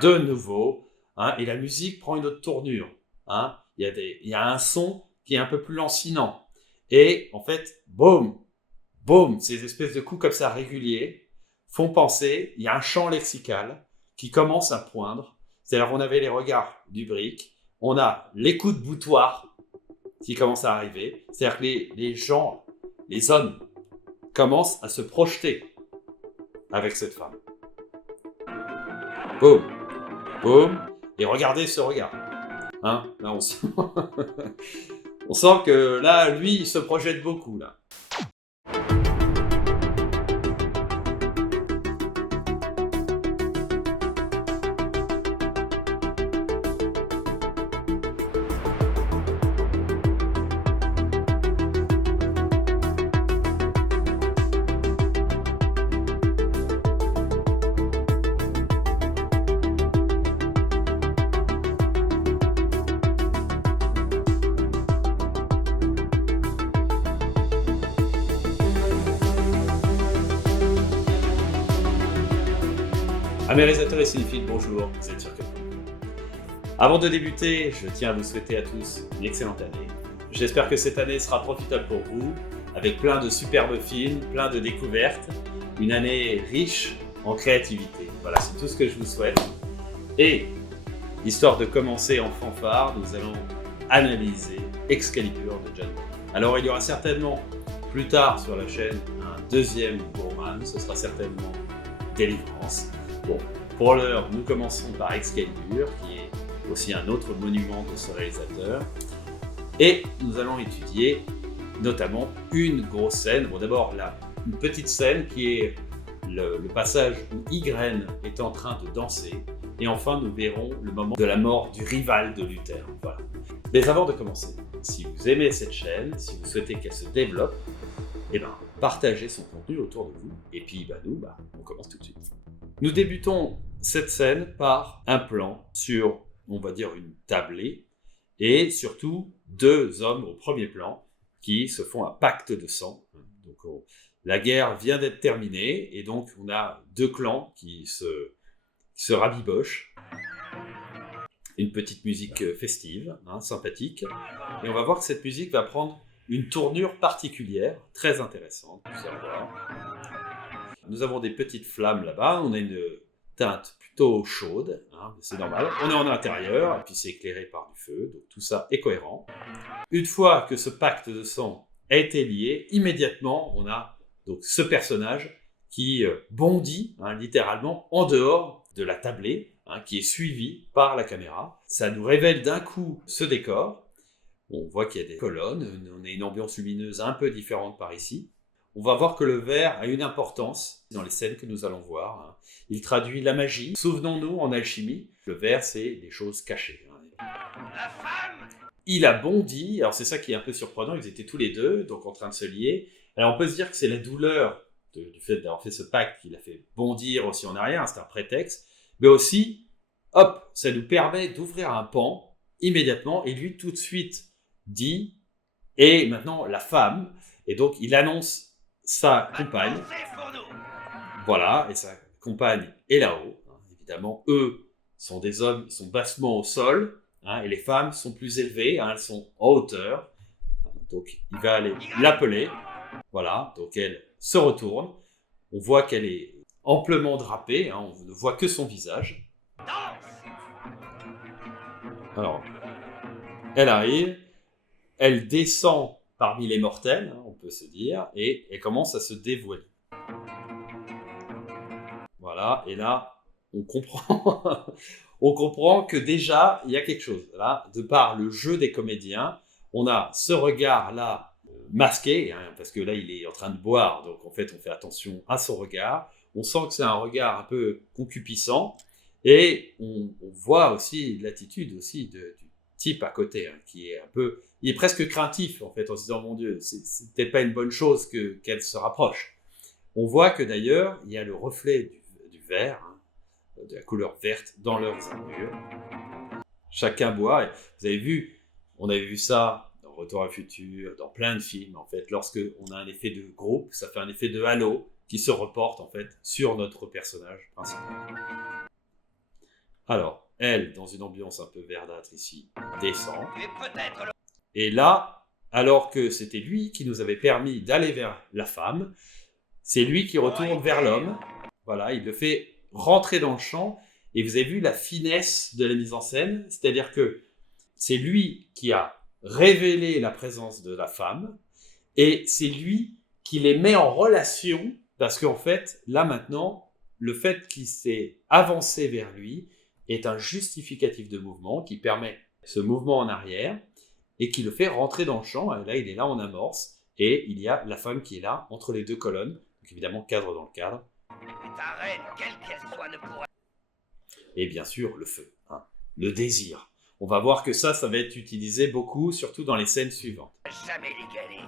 de nouveau, hein, et la musique prend une autre tournure. Hein. Il y a un son qui est un peu plus lancinant. Et en fait, boum, boum, ces espèces de coups comme ça réguliers font penser, il y a un champ lexical qui commence à poindre. C'est-à-dire qu'on avait les regards du brick, on a les coups de boutoir qui commencent à arriver. C'est-à-dire que les gens, les hommes, commencent à se projeter avec cette femme. Boum, boum, et regardez ce regard. Hein, là, on sent que là, lui, il se projette beaucoup, là. Amis réalisateurs et cinéphiles, bonjour, vous êtes sur Capcom. Avant de débuter, je tiens à vous souhaiter à tous une excellente année. J'espère que cette année sera profitable pour vous, avec plein de superbes films, plein de découvertes, une année riche en créativité. Voilà, c'est tout ce que je vous souhaite. Et, histoire de commencer en fanfare, nous allons analyser Excalibur de John Woo. Alors, il y aura certainement plus tard sur la chaîne un deuxième Boorman, ce sera certainement Délivrance. Bon, pour l'heure, nous commençons par Excalibur, qui est aussi un autre monument de ce réalisateur. Et nous allons étudier notamment une grosse scène. Bon, d'abord, une petite scène qui est le passage où Ygren est en train de danser. Et enfin, nous verrons le moment de la mort du rival de Luther. Voilà. Mais avant de commencer, si vous aimez cette chaîne, si vous souhaitez qu'elle se développe, partagez son contenu autour de vous. Et puis, nous, on commence tout de suite. Nous débutons cette scène par un plan sur, on va dire, une tablée et surtout deux hommes au premier plan qui se font un pacte de sang. Donc, la guerre vient d'être terminée et donc on a deux clans qui se rabibochent. Une petite musique festive, sympathique. Et on va voir que cette musique va prendre une tournure particulière, très intéressante. Vous allez voir. Nous avons des petites flammes là-bas, on a une teinte plutôt chaude, c'est normal. On est en intérieur, et puis c'est éclairé par du feu, donc tout ça est cohérent. Une fois que ce pacte de sang a été lié, immédiatement, on a donc ce personnage qui bondit, littéralement, en dehors de la tablée, qui est suivi par la caméra. Ça nous révèle d'un coup ce décor. On voit qu'il y a des colonnes, on a une ambiance lumineuse un peu différente par ici. On va voir que le vert a une importance dans les scènes que nous allons voir. Il traduit la magie. Souvenons-nous, en alchimie, le vert, c'est des choses cachées. Il a bondi, alors c'est ça qui est un peu surprenant, ils étaient tous les deux, donc en train de se lier. Alors on peut se dire que c'est la douleur du fait d'avoir fait ce pacte qui l'a fait bondir aussi en arrière, c'est un prétexte, mais aussi, hop, ça nous permet d'ouvrir un pan immédiatement, et lui tout de suite dit, et maintenant la femme, et donc il annonce sa compagne, voilà, et sa compagne est là-haut, évidemment, eux sont des hommes, ils sont bassement au sol, et les femmes sont plus élevées, elles sont en hauteur, donc il va aller l'appeler, voilà, donc elle se retourne, on voit qu'elle est amplement drapée, on ne voit que son visage, alors, elle arrive, elle descend parmi les mortels, on peut se dire, et elle commence à se dévoiler. Voilà, et là, on comprend, on comprend que déjà, il y a quelque chose. Là, de par le jeu des comédiens, on a ce regard-là masqué, parce que là, il est en train de boire, donc en fait, on fait attention à son regard. On sent que c'est un regard un peu concupissant, et on voit aussi l'attitude aussi du type à côté, qui est un peu... Il est presque craintif, en fait, en se disant, mon Dieu, c'est peut-être pas une bonne chose qu'elle se rapproche. On voit que d'ailleurs, il y a le reflet du vert, de la couleur verte dans leurs armures. Chacun boit. Et vous avez vu, on avait vu ça dans Retour à le futur, dans plein de films, en fait. Lorsque on a un effet de groupe, ça fait un effet de halo qui se reporte, en fait, sur notre personnage principal. Alors, elle, dans une ambiance un peu verdâtre ici, descend. Et là, alors que c'était lui qui nous avait permis d'aller vers la femme, c'est lui qui retourne vers l'homme. Voilà, il le fait rentrer dans le champ. Et vous avez vu la finesse de la mise en scène, c'est-à-dire que c'est lui qui a révélé la présence de la femme et c'est lui qui les met en relation parce qu'en fait, là maintenant, le fait qu'il s'est avancé vers lui est un justificatif de mouvement qui permet ce mouvement en arrière et qui le fait rentrer dans le champ. Et là, il est là en amorce et il y a la femme qui est là entre les deux colonnes, donc évidemment cadre dans le cadre. Ta reine, quelle qu'elle soit, ne pourra... Et bien sûr, le feu, hein, le désir. On va voir que ça va être utilisé beaucoup, surtout dans les scènes suivantes. Jamais l'égaler.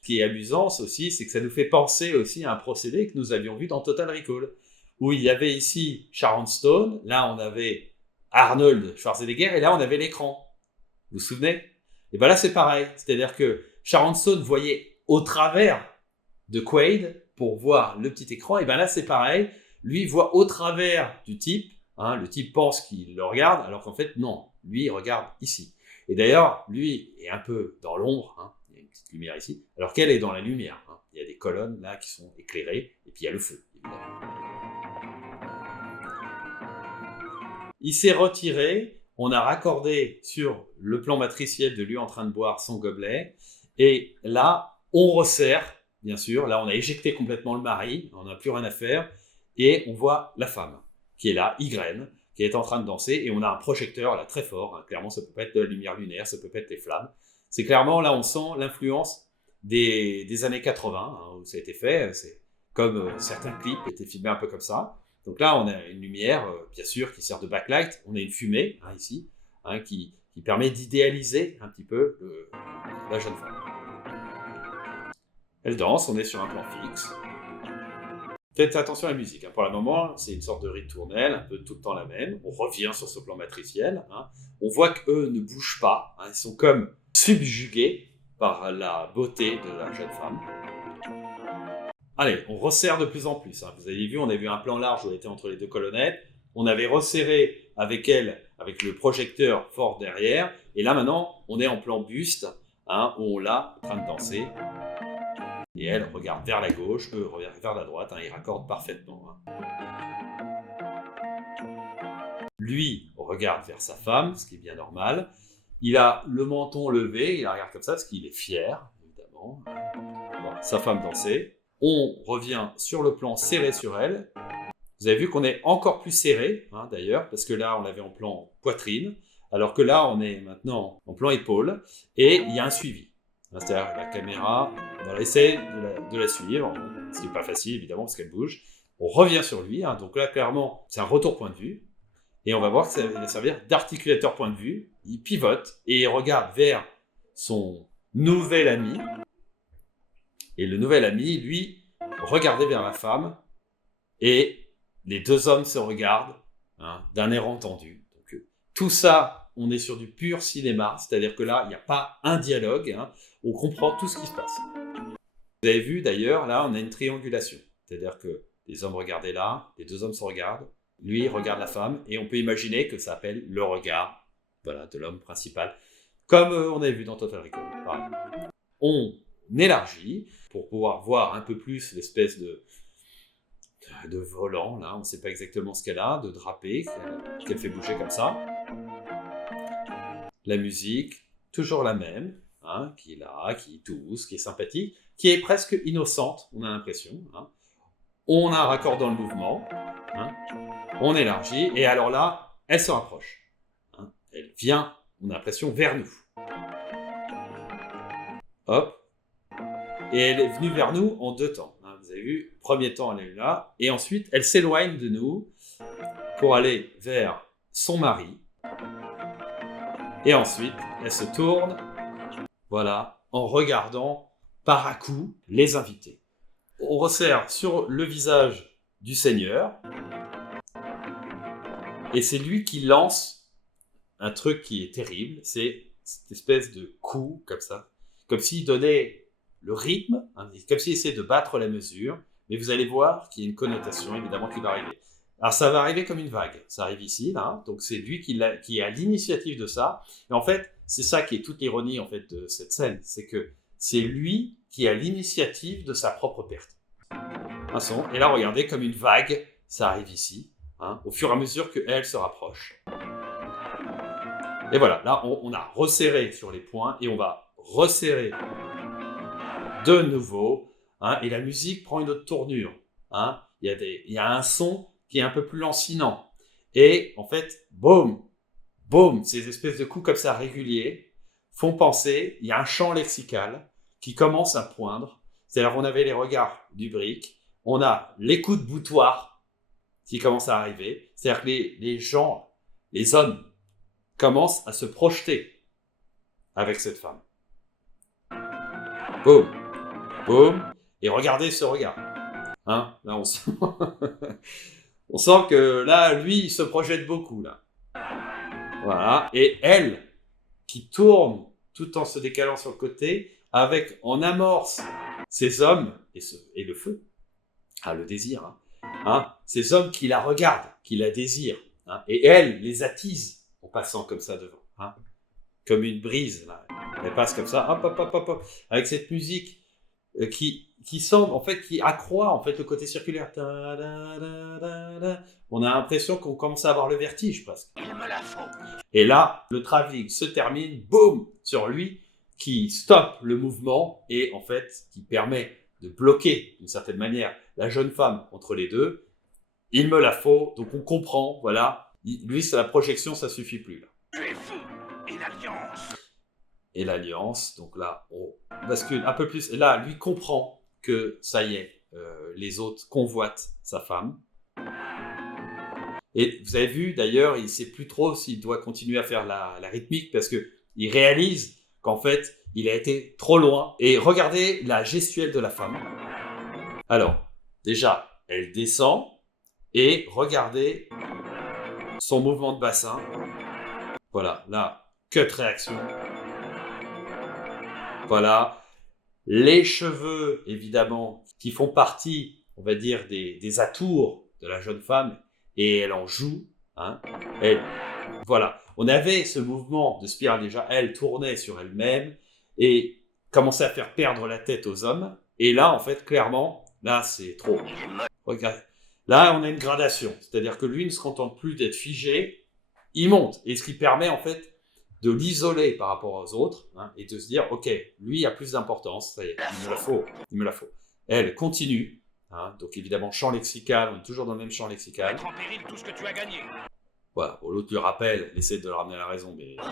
Ce qui est amusant aussi, c'est que ça nous fait penser aussi à un procédé que nous avions vu dans Total Recall, où il y avait ici Sharon Stone, là on avait Arnold Schwarzenegger, et là on avait l'écran. Vous vous souvenez? Et bien là c'est pareil, c'est-à-dire que Sharon Stone voyait au travers de Quaid pour voir le petit écran, et bien là c'est pareil, lui voit au travers du type, hein, le type pense qu'il le regarde, alors qu'en fait non, lui il regarde ici. Et d'ailleurs, lui est un peu dans l'ombre, hein, il y a une petite lumière ici, alors qu'elle est dans la lumière. Hein. Il y a des colonnes là qui sont éclairées, et puis il y a le feu, évidemment. Il s'est retiré, on a raccordé sur le plan matriciel de lui en train de boire son gobelet, et là, on resserre, bien sûr, là on a éjecté complètement le mari, on n'a plus rien à faire, et on voit la femme, qui est là, Ygraine, qui est en train de danser, et on a un projecteur là très fort, hein. Clairement ça peut pas être de la lumière lunaire, ça peut pas être les flammes, c'est clairement, là on sent l'influence des années 80, hein, où ça a été fait, c'est comme certains clips étaient filmés un peu comme ça. Donc là, on a une lumière, bien sûr, qui sert de backlight. On a une fumée, hein, ici, hein, qui permet d'idéaliser un petit peu la jeune femme. Elle danse, on est sur un plan fixe. Faites attention à la musique. Hein. Pour le moment, c'est une sorte de ritournelle, un peu tout le temps la même. On revient sur ce plan matriciel. Hein. On voit qu'eux ne bougent pas. Hein. Ils sont comme subjugués par la beauté de la jeune femme. Allez, on resserre de plus en plus. Hein. Vous avez vu, on a vu un plan large où elle était entre les deux colonnettes. On avait resserré avec elle, avec le projecteur fort derrière. Et là, maintenant, on est en plan buste, hein, où on l'a en train de danser. Et elle regarde vers la gauche, eux regardent vers la droite. Hein, ils raccordent parfaitement. Hein. Lui regarde vers sa femme, ce qui est bien normal. Il a le menton levé, il la regarde comme ça, parce qu'il est fier, évidemment. Bon, sa femme dansait. On revient sur le plan serré sur elle. Vous avez vu qu'on est encore plus serré, hein, d'ailleurs, parce que là, on l'avait en plan poitrine, alors que là, on est maintenant en plan épaule, et il y a un suivi. Hein, c'est-à-dire la caméra, on essaie de la suivre, ce qui n'est pas facile, évidemment, parce qu'elle bouge. On revient sur lui, hein, donc là, clairement, c'est un retour point de vue, et on va voir que ça va servir d'articulateur point de vue. Il pivote, et il regarde vers son nouvel ami, et le nouvel ami, lui, regardait vers la femme, et les deux hommes se regardent, hein, d'un air entendu. Donc, tout ça, on est sur du pur cinéma, c'est-à-dire que là, il n'y a pas un dialogue, hein, on comprend tout ce qui se passe. Vous avez vu, d'ailleurs, là, on a une triangulation, c'est-à-dire que les hommes regardaient là, les deux hommes se regardent, lui regarde la femme, et on peut imaginer que ça s'appelle le regard, voilà, de l'homme principal, comme on avait vu dans Total Recall. Pareil. On élargit pour pouvoir voir un peu plus l'espèce de volant, là, on ne sait pas exactement ce qu'elle a, de drapé, qu'elle fait bouger comme ça. La musique, toujours la même, hein, qui est là, qui est douce, qui est sympathique, qui est presque innocente, on a l'impression. Hein. On a un raccord dans le mouvement, hein. On élargit, et alors là, elle se rapproche. Hein. Elle vient, on a l'impression, vers nous. Hop. Et elle est venue vers nous en deux temps. Hein. Vous avez vu, premier temps, elle est là, et ensuite, elle s'éloigne de nous pour aller vers son mari. Et ensuite, elle se tourne, voilà, en regardant par à coup les invités. On resserre sur le visage du Seigneur, et c'est lui qui lance un truc qui est terrible, c'est cette espèce de coup, comme ça, comme s'il donnait le rythme, hein, comme s'il essayait de battre la mesure, mais vous allez voir qu'il y a une connotation, évidemment, qui va arriver. Alors ça va arriver comme une vague, ça arrive ici, là, donc c'est lui qui a l'initiative de ça, et en fait, c'est ça qui est toute l'ironie en fait, de cette scène, c'est que c'est lui qui a l'initiative de sa propre perte. Et là, regardez, comme une vague, ça arrive ici, hein, au fur et à mesure qu'elle se rapproche. Et voilà, là, on a resserré sur les points, et on va resserrer de nouveau, hein, et la musique prend une autre tournure. Hein. Il y a un son qui est un peu plus lancinant. Et en fait, boum, boum, ces espèces de coups comme ça réguliers font penser, il y a un champ lexical qui commence à poindre. C'est-à-dire qu'on avait les regards du brick, on a les coups de boutoir qui commencent à arriver. C'est-à-dire que les gens, les hommes, commencent à se projeter avec cette femme. Boum, boum, et regardez ce regard. Hein, là, on sent... on sent que là, lui, il se projette beaucoup, là. Voilà. Et elle, qui tourne tout en se décalant sur le côté, avec en amorce ces hommes, et le feu, le désir, hein, ces hommes qui la regardent, qui la désirent, hein, et elle les attise en passant comme ça devant, hein, comme une brise, là. Elle passe comme ça, hop, hop, hop, hop, hop, avec cette musique qui semble, en fait, qui accroît, en fait, le côté circulaire. On a l'impression qu'on commence à avoir le vertige, presque. Il me la faut. Et là, le travelling se termine, boum, sur lui, qui stoppe le mouvement et, en fait, qui permet de bloquer, d'une certaine manière, la jeune femme entre les deux. Il me la faut, donc on comprend, voilà. Lui, c'est la projection, ça suffit plus, là. Tu es fou. Et l'alliance. Et l'alliance, donc là, on bascule un peu plus. Et là, lui comprend que ça y est, les autres convoitent sa femme. Et vous avez vu, d'ailleurs, il ne sait plus trop s'il doit continuer à faire la rythmique parce qu'il réalise qu'en fait, il a été trop loin. Et regardez la gestuelle de la femme. Alors, déjà, elle descend et regardez son mouvement de bassin. Voilà, là, cut réaction. Voilà, les cheveux, évidemment, qui font partie, on va dire, des atours de la jeune femme, et elle en joue. Hein. Voilà, on avait ce mouvement de spirale déjà, elle tournait sur elle-même, et commençait à faire perdre la tête aux hommes, et là, en fait, clairement, là, c'est trop. Regarde, là, on a une gradation, c'est-à-dire que lui ne se contente plus d'être figé, il monte, et ce qui permet, en fait, de l'isoler par rapport aux autres, hein, et de se dire, ok, lui a plus d'importance, ça y est, il me la faut. Elle continue, hein, donc évidemment, champ lexical, on est toujours dans le même champ lexical. Mettre en péril tout ce que tu as gagné. Voilà, bon, l'autre lui rappelle, il essaie de le ramener à la raison, mais non,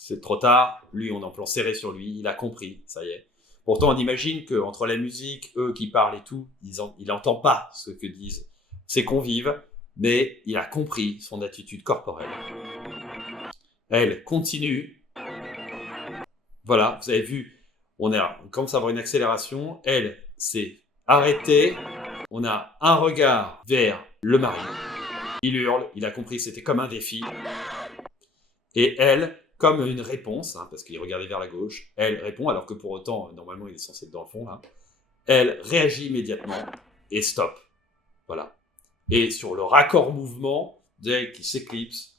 c'est trop tard, lui, on est en plan serré sur lui, il a compris, ça y est. Pourtant, on imagine qu'entre la musique, eux qui parlent et tout, il n'entend pas ce que disent ses convives, mais il a compris son attitude corporelle. Elle continue. Voilà, vous avez vu, on commence à avoir une accélération. Elle s'est arrêtée. On a un regard vers le mari. Il hurle, il a compris que c'était comme un défi. Et elle, comme une réponse, hein, parce qu'il regardait vers la gauche, elle répond, alors que pour autant, normalement, il est censé être dans le fond, là. Elle réagit immédiatement et stop. Voilà. Et sur le raccord mouvement, dès qu'il s'éclipse,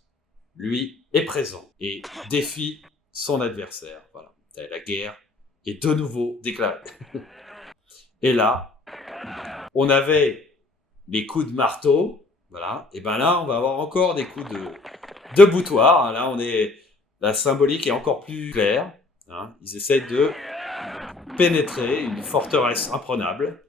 lui est présent et défie son adversaire. Voilà. La guerre est de nouveau déclarée. Et là, on avait les coups de marteau, voilà. Et ben là, on va avoir encore des coups de boutoir. Là, la symbolique est encore plus claire. Hein. Ils essaient de pénétrer une forteresse imprenable.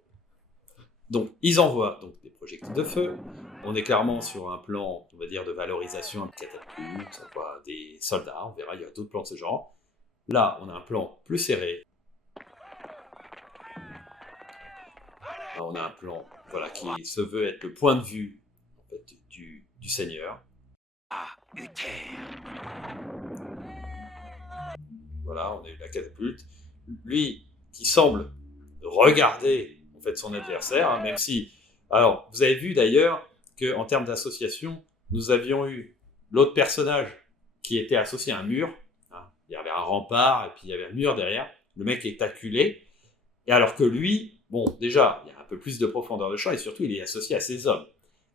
Donc, ils envoient donc des projectiles de feu. On est clairement sur un plan, on va dire, de valorisation, de catapulte, des soldats, on verra, il y a d'autres plans de ce genre. Là, on a un plan plus serré. Là, on a un plan, voilà, qui se veut être le point de vue en fait, du Seigneur. Uther. Voilà, on a eu la catapulte. Lui, qui semble regarder en fait son adversaire, hein, même si... Alors, vous avez vu d'ailleurs qu'en termes d'association, nous avions eu l'autre personnage qui était associé à un mur. Hein. Il y avait un rempart et puis il y avait un mur derrière. Le mec est acculé. Et alors que lui, bon, déjà, il y a un peu plus de profondeur de champ et surtout, il est associé à ses hommes.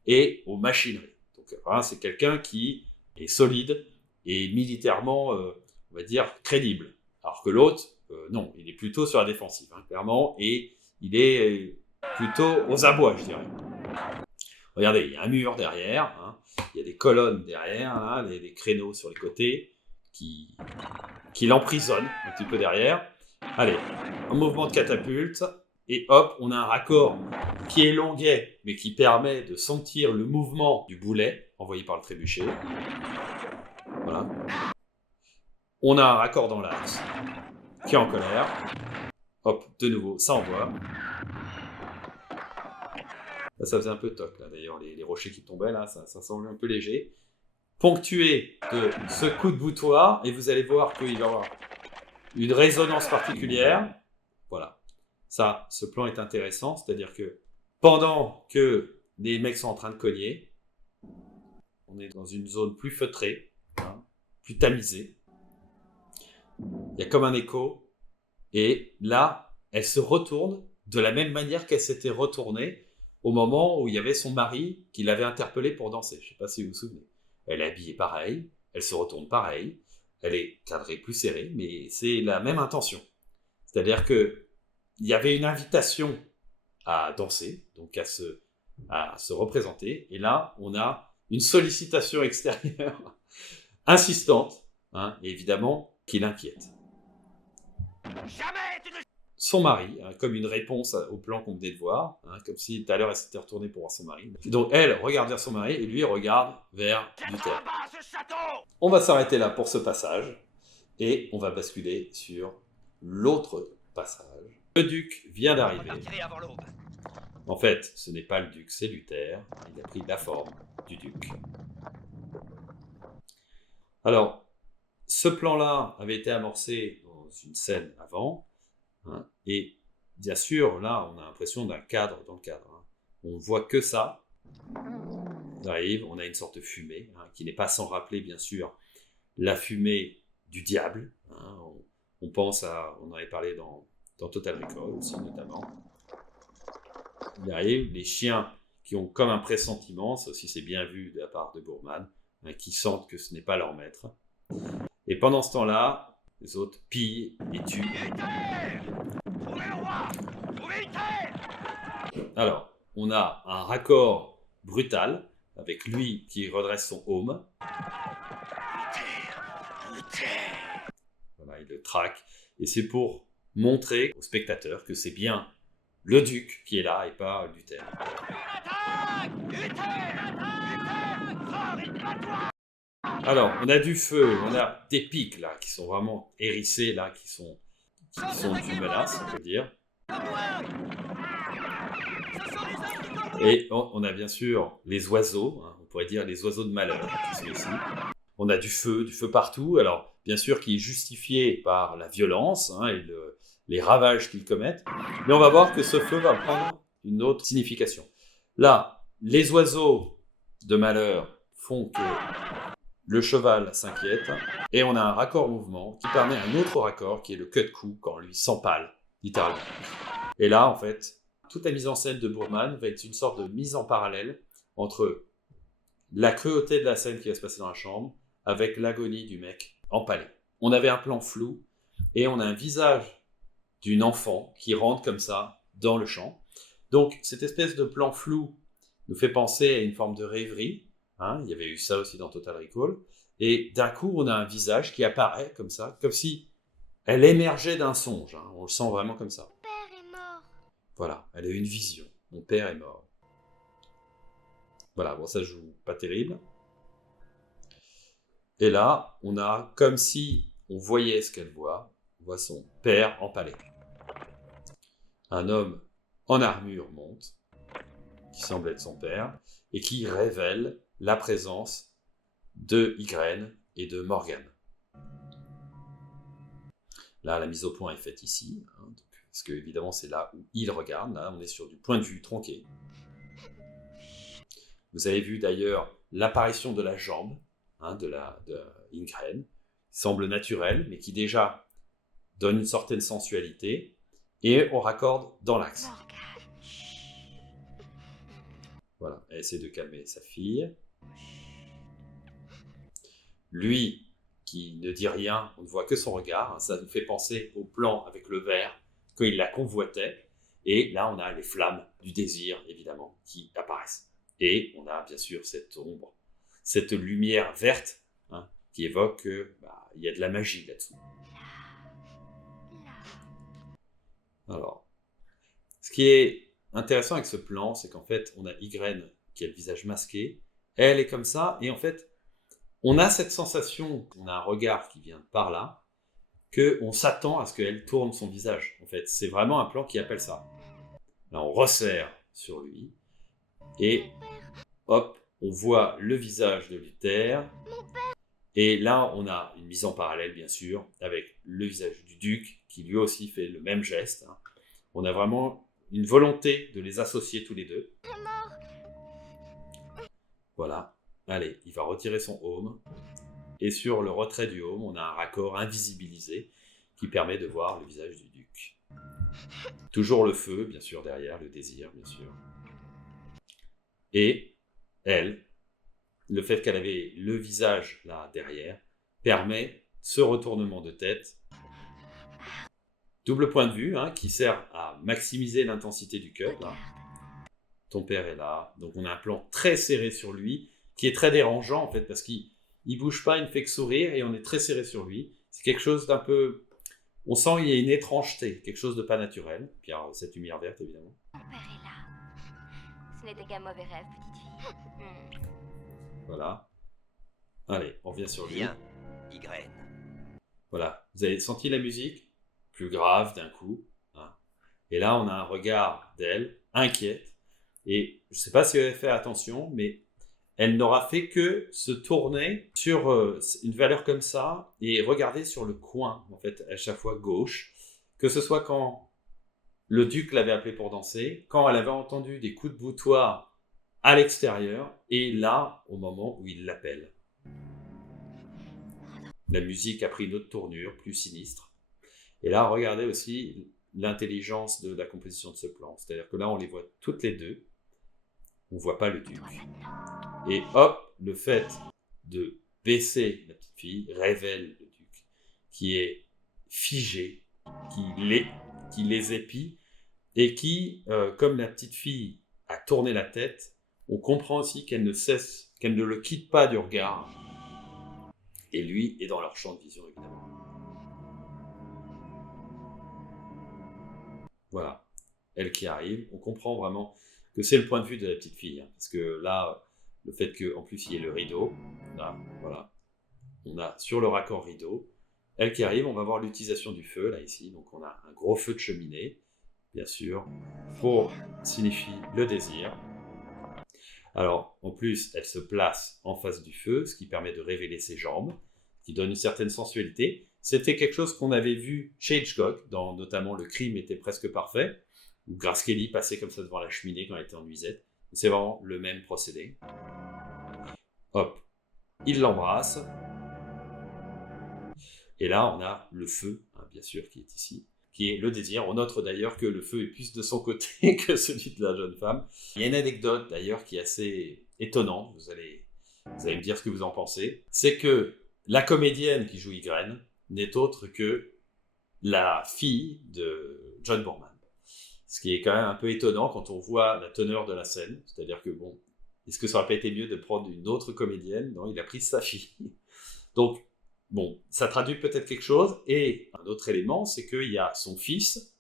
et aux machineries. Donc voilà, c'est quelqu'un qui est solide et militairement, on va dire, crédible. Alors que l'autre, non, il est plutôt sur la défensive, hein, clairement, et il est plutôt aux abois, je dirais. Regardez, il y a un mur derrière, hein, il y a des colonnes derrière, hein, des créneaux sur les côtés qui l'emprisonnent un petit peu derrière. Allez, un mouvement de catapulte, et hop, on a un raccord qui est longuet, mais qui permet de sentir le mouvement du boulet envoyé par le trébuchet. Voilà. On a un raccord dans l'axe qui est en colère. Hop, de nouveau, ça envoie. Là, ça faisait un peu toc, là, d'ailleurs, les rochers qui tombaient, là, ça semble un peu léger. Ponctué de ce coup de boutoir, et vous allez voir qu'il va y avoir une résonance particulière. Voilà. Ça, ce plan est intéressant, c'est-à-dire que pendant que les mecs sont en train de cogner, on est dans une zone plus feutrée, hein, plus tamisée. Il y a comme un écho, et là, elle se retourne de la même manière qu'elle s'était retournée au moment où il y avait son mari qui l'avait interpellée pour danser. Je ne sais pas si vous vous souvenez. Elle est habillée pareil, elle se retourne pareil, elle est cadrée plus serrée, mais c'est la même intention. C'est-à-dire qu'il y avait une invitation à danser, donc à se représenter, et là, on a une sollicitation extérieure insistante, hein, et évidemment, qui l'inquiète. Jamais tu ne... Son mari, hein, comme une réponse au plan qu'on venait de voir, hein, comme si tout à l'heure elle s'était retournée pour voir son mari. Donc elle regarde vers son mari et lui regarde vers Luther. On va s'arrêter là pour ce passage et on va basculer sur l'autre passage. Le duc vient d'arriver. En fait, ce n'est pas le duc, c'est Luther. Il a pris la forme du duc. Alors, ce plan-là avait été amorcé dans une scène avant. Hein, et bien sûr, là, on a l'impression d'un cadre dans le cadre. Hein. On ne voit que ça. On arrive, on a une sorte de fumée, hein, qui n'est pas sans rappeler, bien sûr, la fumée du diable. Hein. On pense à, on en avait parlé dans Total Recall aussi, notamment. Il arrive, les chiens qui ont comme un pressentiment, ça aussi c'est bien vu de la part de Boorman, hein, qui sentent que ce n'est pas leur maître. Et pendant ce temps-là, les autres pillent et tuent. Alors, on a un raccord brutal avec lui qui redresse son home. Voilà, il le traque. Et c'est pour montrer aux spectateurs que c'est bien le duc qui est là et pas Luther. Alors, on a du feu, on a des pics là qui sont vraiment hérissés là, qui sont une menace, on peut dire. Et on a bien sûr les oiseaux, hein, on pourrait dire les oiseaux de malheur qui sont ici. On a du feu partout, alors bien sûr qui est justifié par la violence hein, et les ravages qu'ils commettent, mais on va voir que ce feu va prendre une autre signification. Là, les oiseaux de malheur font que le cheval s'inquiète, et on a un raccord mouvement qui permet un autre raccord qui est le cut-coup quand lui s'empale, littéralement. Et là, en fait, toute la mise en scène de Boorman va être une sorte de mise en parallèle entre la cruauté de la scène qui va se passer dans la chambre avec l'agonie du mec empalé. On avait un plan flou et on a un visage d'une enfant qui rentre comme ça dans le champ. Donc, cette espèce de plan flou nous fait penser à une forme de rêverie. Hein, il y avait eu ça aussi dans Total Recall. Et d'un coup, on a un visage qui apparaît comme ça, comme si elle émergeait d'un songe. Hein, on le sent vraiment comme ça. Mon père est mort. Voilà, elle a eu une vision. Mon père est mort. Voilà, bon, ça joue pas terrible. Et là, on a comme si on voyait ce qu'elle voit. On voit son père empalé. Un homme en armure monte, qui semble être son père, et qui révèle la présence de Ygren et de Morgan. Là, la mise au point est faite ici, hein, donc, parce que évidemment c'est là où il regarde. Là, on est sur du point de vue tronqué. Vous avez vu d'ailleurs l'apparition de la jambe hein, de Ygren, qui semble naturelle, mais qui déjà donne une certaine sensualité, et on raccorde dans l'axe. Voilà, elle essaie de calmer sa fille. Lui, qui ne dit rien, on ne voit que son regard. Hein, ça nous fait penser au plan avec le verre, quand il la convoitait. Et là, on a les flammes du désir, évidemment, qui apparaissent. Et on a bien sûr cette ombre, cette lumière verte, hein, qui évoque qu'il y a de la magie là-dessous. Alors, ce qui est intéressant avec ce plan, c'est qu'en fait, on a Ygraine qui a le visage masqué. Elle est comme ça, et en fait, on a cette sensation, on a un regard qui vient par là, qu'on s'attend à ce qu'elle tourne son visage. En fait, c'est vraiment un plan qui appelle ça. Là, on resserre sur lui, et hop, on voit le visage de Luther. Et là, on a une mise en parallèle, bien sûr, avec le visage du duc, qui lui aussi fait le même geste. Hein. On a vraiment une volonté de les associer tous les deux. Voilà. Allez, il va retirer son home. Et sur le retrait du home, on a un raccord invisibilisé qui permet de voir le visage du duc. Toujours le feu, bien sûr, derrière, le désir, bien sûr. Et elle, le fait qu'elle avait le visage là derrière, permet ce retournement de tête. Double point de vue, hein, qui sert à maximiser l'intensité du cut. Là. Ton père est là. Donc on a un plan très serré sur lui, qui est très dérangeant en fait, parce qu'il ne bouge pas, il ne fait que sourire, et on est très serré sur lui. C'est quelque chose d'un peu... On sent qu'il y a une étrangeté, quelque chose de pas naturel. Puis alors, cette lumière verte, évidemment. Mon père est là. Ce n'était qu'un mauvais rêve, petite fille. Voilà. Allez, on revient sur lui. Viens, Ygraine. Voilà. Vous avez senti la musique ? Plus grave d'un coup. Hein. Et là, on a un regard d'elle, inquiète. Et je ne sais pas si elle avait fait attention, mais elle n'aura fait que se tourner sur une valeur comme ça et regarder sur le coin, en fait, à chaque fois gauche. Que ce soit quand le duc l'avait appelé pour danser, quand elle avait entendu des coups de boutoir à l'extérieur, et là, au moment où il l'appelle. La musique a pris une autre tournure, plus sinistre. Et là, regardez aussi l'intelligence de la composition de ce plan. C'est-à-dire que là, on les voit toutes les deux. On ne voit pas le duc. Et hop, le fait de baisser la petite fille révèle le duc, qui est figé, qui les épie, et qui, comme la petite fille a tourné la tête, on comprend aussi qu'elle ne le quitte pas du regard. Et lui est dans leur champ de vision, évidemment. Voilà. Elle qui arrive, on comprend vraiment que c'est le point de vue de la petite fille. Hein, parce que là, le fait qu'en plus il y ait le rideau, là, voilà. On a sur le raccord rideau, elle qui arrive, on va voir l'utilisation du feu, là, ici. Donc on a un gros feu de cheminée, bien sûr, pour signifier le désir. Alors, en plus, elle se place en face du feu, ce qui permet de révéler ses jambes, qui donne une certaine sensualité. C'était quelque chose qu'on avait vu chez Hitchcock, dans notamment Le crime était presque parfait, où Grace Kelly passait comme ça devant la cheminée quand elle était en nuisette. C'est vraiment le même procédé. Hop, il l'embrasse. Et là, on a le feu, hein, bien sûr, qui est ici, qui est le désir. On note d'ailleurs que le feu est plus de son côté que celui de la jeune femme. Il y a une anecdote d'ailleurs qui est assez étonnante, vous allez me dire ce que vous en pensez. C'est que la comédienne qui joue Ygraine n'est autre que la fille de John Boorman. Ce qui est quand même un peu étonnant quand on voit la teneur de la scène. C'est-à-dire que bon, est-ce que ça aurait pas été mieux de prendre une autre comédienne ? Non, il a pris sa fille. Donc, bon, ça traduit peut-être quelque chose. Et un autre élément, c'est qu'il y a son fils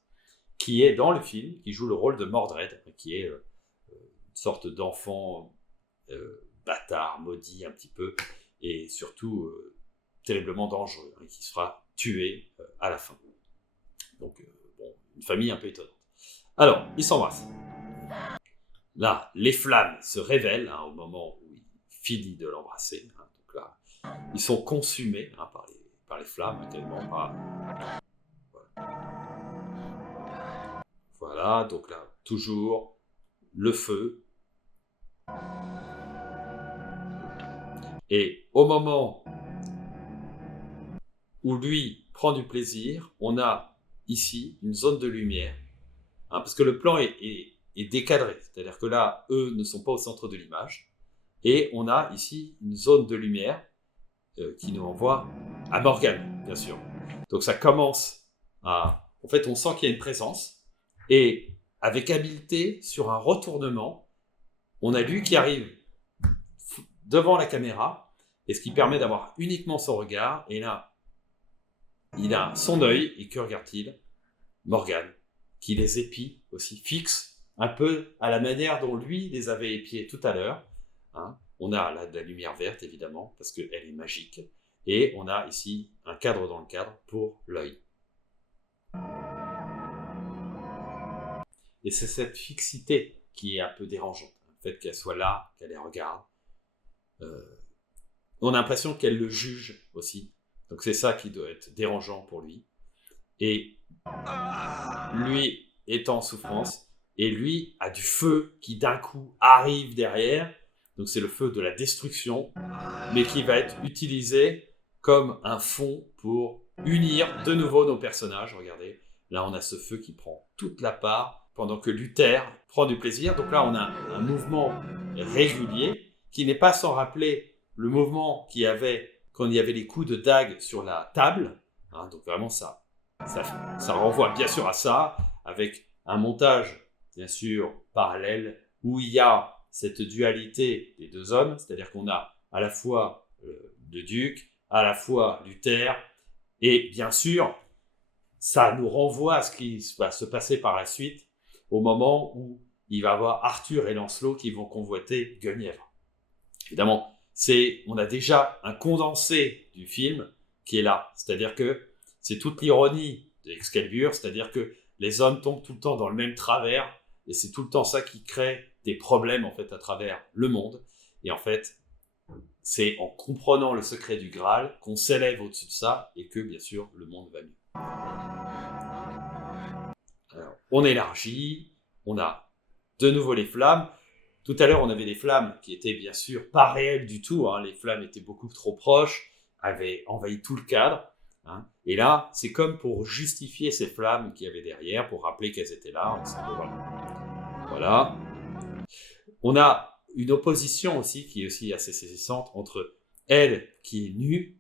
qui est dans le film, qui joue le rôle de Mordred, qui est une sorte d'enfant bâtard, maudit un petit peu, et surtout terriblement dangereux, hein, qui sera tué à la fin. Donc, bon, une famille un peu étonnante. Alors, ils s'embrassent. Là, les flammes se révèlent hein, au moment où il finit de l'embrasser. Hein, donc là, ils sont consumés hein, par les flammes, hein, tellement. Voilà, donc là, toujours le feu. Et au moment où lui prend du plaisir, on a ici une zone de lumière. Hein, parce que le plan est est décadré. C'est-à-dire que là, eux ne sont pas au centre de l'image. Et on a ici une zone de lumière qui nous envoie à Morgane, bien sûr. Donc ça commence à... En fait, on sent qu'il y a une présence. Et avec habileté, sur un retournement, on a lui qui arrive devant la caméra, et ce qui permet d'avoir uniquement son regard. Et là, il a son œil, et que regarde-t-il? Morgane, qui les épie aussi, fixe, un peu à la manière dont lui les avait épiés tout à l'heure. Hein. On a là de la lumière verte, évidemment, parce qu'elle est magique. Et on a ici un cadre dans le cadre pour l'œil. Et c'est cette fixité qui est un peu dérangeante. Le fait qu'elle soit là, qu'elle les regarde. On a l'impression qu'elle le juge aussi. Donc c'est ça qui doit être dérangeant pour lui. Et lui est en souffrance. Et lui a du feu qui d'un coup arrive derrière. Donc c'est le feu de la destruction, mais qui va être utilisé comme un fond pour unir de nouveau nos personnages. Regardez, là on a ce feu qui prend toute la part, pendant que Luther prend du plaisir. Donc là on a un mouvement régulier, qui n'est pas sans rappeler le mouvement qu'il y avait quand il y avait les coups de dague sur la table. Hein, donc vraiment ça renvoie bien sûr à ça, avec un montage bien sûr parallèle, où il y a cette dualité des deux hommes, c'est-à-dire qu'on a à la fois le duc, à la fois Luther, et bien sûr, ça nous renvoie à ce qui va se passer par la suite, au moment où il va y avoir Arthur et Lancelot qui vont convoiter Guenièvre. Évidemment, on a déjà un condensé du film qui est là, c'est-à-dire que c'est toute l'ironie d'Excalibur, c'est-à-dire que les hommes tombent tout le temps dans le même travers, et c'est tout le temps ça qui crée des problèmes en fait à travers le monde. Et en fait, c'est en comprenant le secret du Graal qu'on s'élève au-dessus de ça et que bien sûr le monde va mieux. Alors, on élargit, on a de nouveau les flammes. Tout à l'heure, on avait des flammes qui étaient bien sûr pas réelles du tout. Hein. Les flammes étaient beaucoup trop proches, avaient envahi tout le cadre. Hein. Et là, c'est comme pour justifier ces flammes qu'il y avait derrière, pour rappeler qu'elles étaient là. Voilà. On a une opposition aussi qui est aussi assez saisissante entre elle qui est nue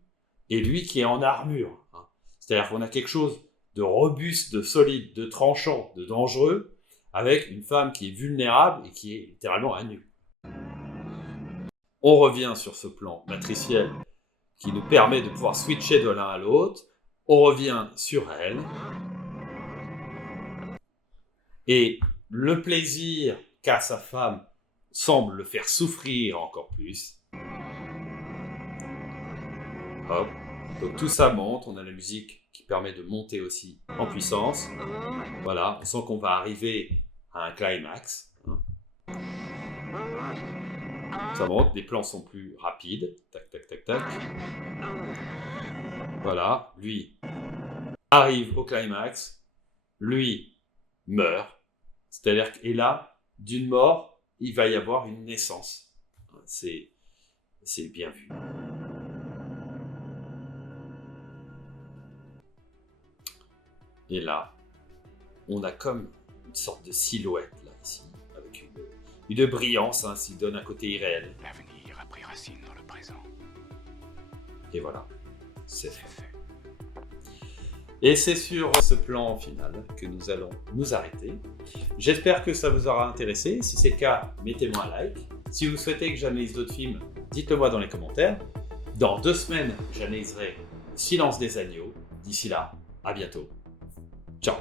et lui qui est en armure. Hein. C'est-à-dire qu'on a quelque chose de robuste, de solide, de tranchant, de dangereux, avec une femme qui est vulnérable et qui est littéralement à nu. On revient sur ce plan matriciel qui nous permet de pouvoir switcher de l'un à l'autre. On revient sur elle. Et le plaisir qu'a sa femme semble le faire souffrir encore plus. Hop. Donc tout ça monte, on a la musique qui permet de monter aussi en puissance. Voilà, on sent qu'on va arriver à un climax. Ça monte, les plans sont plus rapides. Tac, tac, tac, tac. Voilà, lui arrive au climax, lui meurt. C'est-à-dire que, et là, d'une mort, il va y avoir une naissance. C'est bien vu. Et là, on a comme une sorte de silhouette, là, ici, avec une brillance, hein, qui donne un côté irréel. L'avenir a pris racine dans le présent. Et voilà, c'est fait. Et c'est sur ce plan final que nous allons nous arrêter. J'espère que ça vous aura intéressé. Si c'est le cas, mettez-moi un like. Si vous souhaitez que j'analyse d'autres films, dites-le moi dans les commentaires. Dans 2 semaines, j'analyserai Silence des agneaux. D'ici là, à bientôt. Ciao.